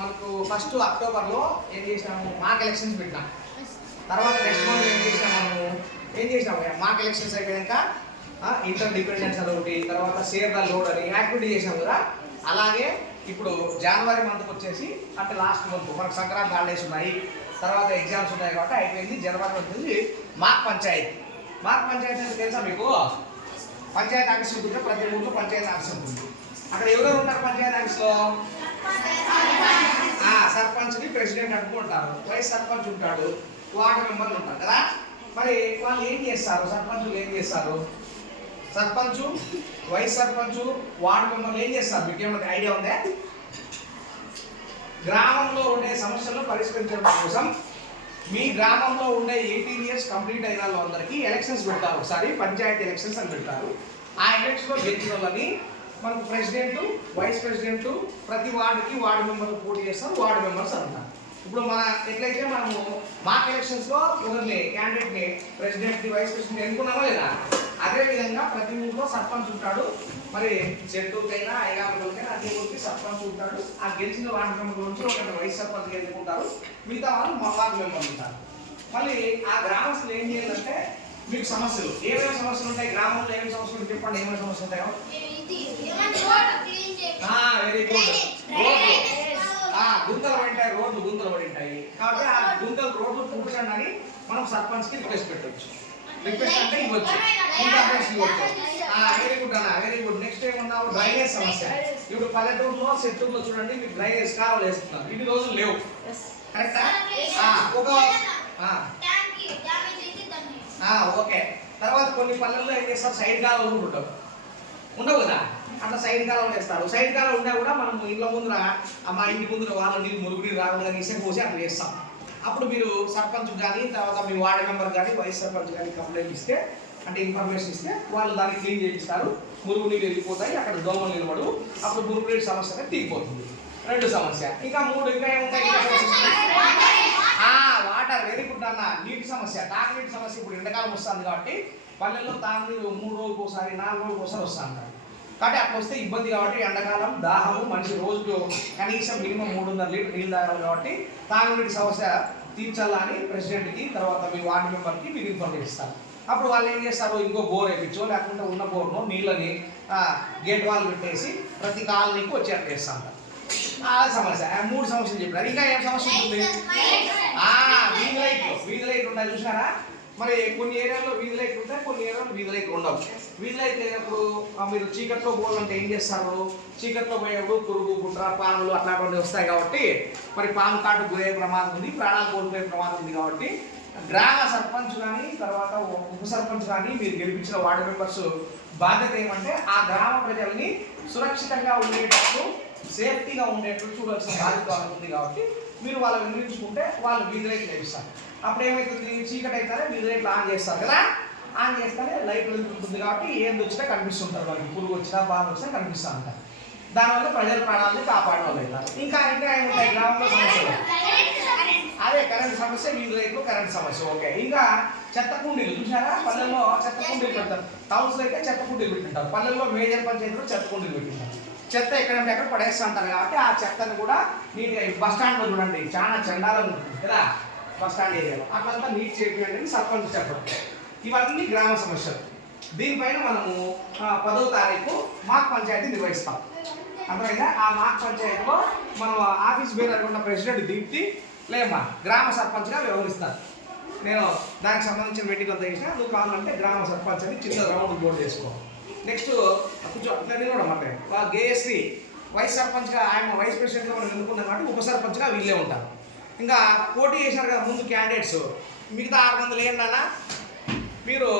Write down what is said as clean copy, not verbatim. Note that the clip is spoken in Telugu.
మనకు ఫస్ట్ అక్టోబర్లో ఏం చేసినాము మాక్ ఎలక్షన్స్ పెట్టినాం. తర్వాత నెక్స్ట్ మంత్ ఏం చేసినాము మాక్ ఎలక్షన్స్ అయిపోయాక ఇంటర్ డిపెండెన్స్ అదొకటి, తర్వాత షేర్ ద లోడ్ అని యాక్టివిటీ చేసాం కదా. అలాగే ఇప్పుడు జనవరి మంత్కి వచ్చేసి అంటే లాస్ట్ మంత్ మనకు సంక్రాంతి హాలిడేస్ ఉన్నాయి, తర్వాత ఎగ్జామ్స్ ఉన్నాయి కాబట్టి అయిపోయింది. జనవరి మంత్ నుంచి మాక్ పంచాయతీ. మాక్ పంచాయతీ అంటే తెలుసా మీకు? పంచాయతీ ఆఫీస్ ఉంటుంది, ప్రతి ఊళ్ళో పంచాయతీ ఆఫీస్ ఉంటుంది. అక్కడ ఎవరెవరు ఉంటారు పంచాయతీ ఆఫీస్లో? సర్పంచ్ని ప్రెసిడెంట్ అనుకుంటారు, వైస్ సర్పంచ్ ఉంటాడు, వార్డు మెంబర్లు ఉంటారు కదా. మరి వాళ్ళు ఏం చేస్తారు? సర్పంచులు ఏం చేస్తారు? సర్పంచ్, వైస్ సర్పంచ్, వార్డు మెంబర్లు ఏం చేస్తారు? మీకు ఏమైనా ఐడియా ఉందా? గ్రామంలో ఉండే సమస్యలను పరిష్కరించడం కోసం మీ గ్రామంలో ఉండే 18 years కంప్లీట్ అయిన వాళ్ళందరికీ ఎలక్షన్స్ పెడతారు. ఒకసారి పంచాయతీ ఎలక్షన్స్ అని పెడతారు. ఆ ఎలక్షన్లో గెలిచిన వాళ్ళని మనకు ప్రెసిడెంట్, వైస్ ప్రెసిడెంట్, ప్రతి వార్డుకి వార్డు మెంబర్లు పోటీ చేస్తారు, వార్డు మెంబర్స్ అంటారు. ఇప్పుడు ఎట్లయితే మనము మాక్ ఎలక్షన్స్లో ఎవరిని క్యాండిడేట్ని ప్రెసిడెంట్ని వైస్ ప్రెసిడెంట్ ఎన్నుకున్నామో లేదా, అదేవిధంగా ప్రతి ఊరిలో సర్పంచ్ ఉంటాడు. మరి చెట్టుకైనా ఐగాలకైనా అన్ని ఊరికి సర్పంచ్ ఉంటాడు. ఆ గెలిచిన వార్డు మెంబర్ నుంచి ఒకటి వైస్ సర్పంచ్ ఎన్నుకుంటారు, మిగతా వాళ్ళు మా వార్డు మెంబర్లు ఉంటారు. మళ్ళీ ఆ గ్రామస్తులు ఏం చేయాలంటే మీకు సమస్యలు ఏమైనా సమస్యలు ఉంటాయి గ్రామంలో, ఏమైనా సమస్యలు చెప్పండి. ఏమైనా సమస్యలు ఉంటాయో? Very good. గుంతలు పడి ఉంటాయి, గుంతలు పడి ఉంటాయి కాబట్టి ఆ రోడ్లు పూడ్చండి అని మనం సర్పంచ్కి రిక్వెస్ట్ పెట్టవచ్చు. రిక్వెస్ట్ అంటే ఇవ్వచ్చు, ఇవ్వచ్చు. వెరీ గుడ్ అన్న, వెరీ గుడ్. నెక్స్ట్ ఏమన్నా డ్రైనేజ్ సమస్య. ఇప్పుడు పల్లెటూరులో చెట్టూరులో చూడండి మీకు డ్రైనేజ్ కాలువలు వేస్తున్నారు, ఇన్ని రోజులు లేవు, కరెక్టా? ఓకే. తర్వాత కొన్ని పల్లెల్లో ఏం చేస్తారు, సైడ్ కాలువలు ఉండవు కదా, అట్లా సైడ్ కాలువలు వేస్తారు. సైడ్ కాలువ ఉన్నా కూడా మనం ఇంట్లో ముందర మా ఇంటి ముందర వాళ్ళ నీళ్ళు మురుగునీరు రాకుండా ఇసుక పోసి అట్లా వేస్తాం. అప్పుడు మీరు సర్పంచ్ కానీ తర్వాత మీ వార్డు మెంబర్ కానీ వైస్ సర్పంచ్ కానీ కంప్లైంట్ ఇస్తే అంటే ఇన్ఫర్మేషన్ ఇస్తే వాళ్ళు దాన్ని క్లీన్ చేయిస్తారు, మురుగునీరు వెళ్ళిపోతాయి, అక్కడ దోమలు నిలబడు, అప్పుడు మురుగునీరు సమస్య అనేది తీరిపోతుంది. రెండు సమస్య. ఇంకా మూడు ఇంకా ఏముంటాయి? వాటర్. వెరీ గుడ్ అన్న. నీటి సమస్య, తాగునీటి సమస్య. ఇప్పుడు ఎండాకాలం వస్తుంది కాబట్టి పల్లెల్లో తాగునీరు 3 రోజులకు ఒకసారి 4 రోజులకు ఒకసారి వస్తూ ఉంటారు కాబట్టి అట్లా వస్తే ఇబ్బంది. కాబట్టి ఎండాకాలం దాహము, మనిషి రోజుకు కనీసం మినిమం 300 లీటర్ నీళ్ళు తాగాలి. కాబట్టి తాగునీటి సమస్య తీర్చాలని ప్రెసిడెంట్కి తర్వాత మీ వార్డు మెంబర్కి మీరు ఇన్ఫర్మేషన్ ఇస్తారు. అప్పుడు వాళ్ళు ఏం చేస్తారు, ఇంకో బోర్ వేయించో లేకుంటే ఉన్న బోర్ను నీళ్ళని గేట్ వాళ్ళు పెట్టేసి ప్రతి కాలనీకి వచ్చేట్టు చేస్తూ ఉంటారు. ఆ సమస్య. 3 సమస్యలు చెప్పారు. ఇంకా ఏం సమస్య ఉంటుంది? వీధి లైట్లు ఉంటాయి, చూసారా? మరి కొన్ని ఏరియాలో వీధి లైట్లు ఉంటాయి, కొన్ని ఏరియాలో వీధి లైట్లు ఉండవు. వీధి లైట్లు లేనప్పుడు మీరు చీకట్లో పోవాలంటే ఏం చేస్తారు? చీకట్లో పోయేప్పుడు పురుగు, గుండ్ర, పాములు అట్లాంటివి వస్తాయి కాబట్టి మరి పాము కాటు గురయ్యే ప్రమాదం ఉంది, ప్రాణాలు కోల్పోయే ప్రమాదం ఉంది. కాబట్టి గ్రామ సర్పంచ్ కానీ తర్వాత ఉప సర్పంచ్ కానీ మీరు గెలిపించిన వార్డు మెంబర్స్ బాధ్యత ఏమంటే ఆ గ్రామ ప్రజల్ని సురక్షితంగా ఉండేటప్పుడు, సేఫ్టీగా ఉండేటట్టు చూడాల్సిన బాధ్యత ఉంది. కాబట్టి మీరు వాళ్ళని వినియోగించుకుంటే వాళ్ళు వీధి లైట్లు వేపిస్తారు. అప్పుడు ఏమవుతుంది, చీకటి అయితేనే వీధి లైట్లు ఆన్ చేస్తారు కదా. ఆన్ చేస్తేనే లైట్లు వెళ్తుంది కాబట్టి ఏది వచ్చినా కనిపిస్తుంటారు, వాళ్ళకి పురుగు వచ్చినా బాగా వచ్చినా కనిపిస్తూ ఉంటారు. దానివల్ల ప్రజల ప్రాణాలని కాపాడే వాళ్ళు అవుతారు. ఇంకా ఏముంటాయి గ్రామంలో సమస్యలు? అదే కరెంట్ సమస్య, వీధి లైట్లు, కరెంట్ సమస్య. ఓకే. ఇంకా చెత్త కుండీలు చూసారా? పల్లెల్లో చెత్త కుండీలు పెడతారు. టౌన్స్లో అయితే చెత్త కుండీలు పెట్టింటారు, పల్లెల్లో మేజర్ పంచాయతీలో చెత్త కుండీలు పెట్టింటారు. చెత్త ఎక్కడంటే ఎక్కడ పడేస్తూ ఉంటారు కాబట్టి ఆ చెత్తను కూడా నీట్గా బస్ స్టాండ్లో చూడండి చాలా చండాలం ఉంటుంది కదా బస్ స్టాండ్ ఏరియాలో, అట్లంతా నీట్ చేయండి సర్పంచ్ చెప్పడం. ఇవన్నీ గ్రామ సమస్యలు. దీనిపైన మనము 10వ తారీఖు మాక్ పంచాయతీ నిర్వహిస్తాం. అర్థమైందా? ఆ మాక్ పంచాయతీలో మనం ఆఫీస్ బేరర్ ఉన్న ప్రెసిడెంట్ దీప్తి లేమ్మా గ్రామ సర్పంచ్గా వ్యవహరిస్తారు. నేను దానికి సంబంధించిన మీటింగ్ అంతా చేసిన, నువ్వు కావాలంటే గ్రామ సర్పంచ్ అని చిన్న రౌండ్ బోర్డు చేసుకో. నెక్స్ట్ కొంచెం అట్లనే కూడా మాట్లాడు గేయశ్రీ వైస్ సర్పంచ్గా, ఆయన వైస్ ప్రెసిడెంట్గా మనం ఎన్నుకున్నాం కాబట్టి ఉప సర్పంచ్గా వీళ్ళే ఉంటారు. ఇంకా పోటీ చేశారు కదా ముందు క్యాండిడేట్స్, మిగతా 6 మంది ఏంటన్నా మీరు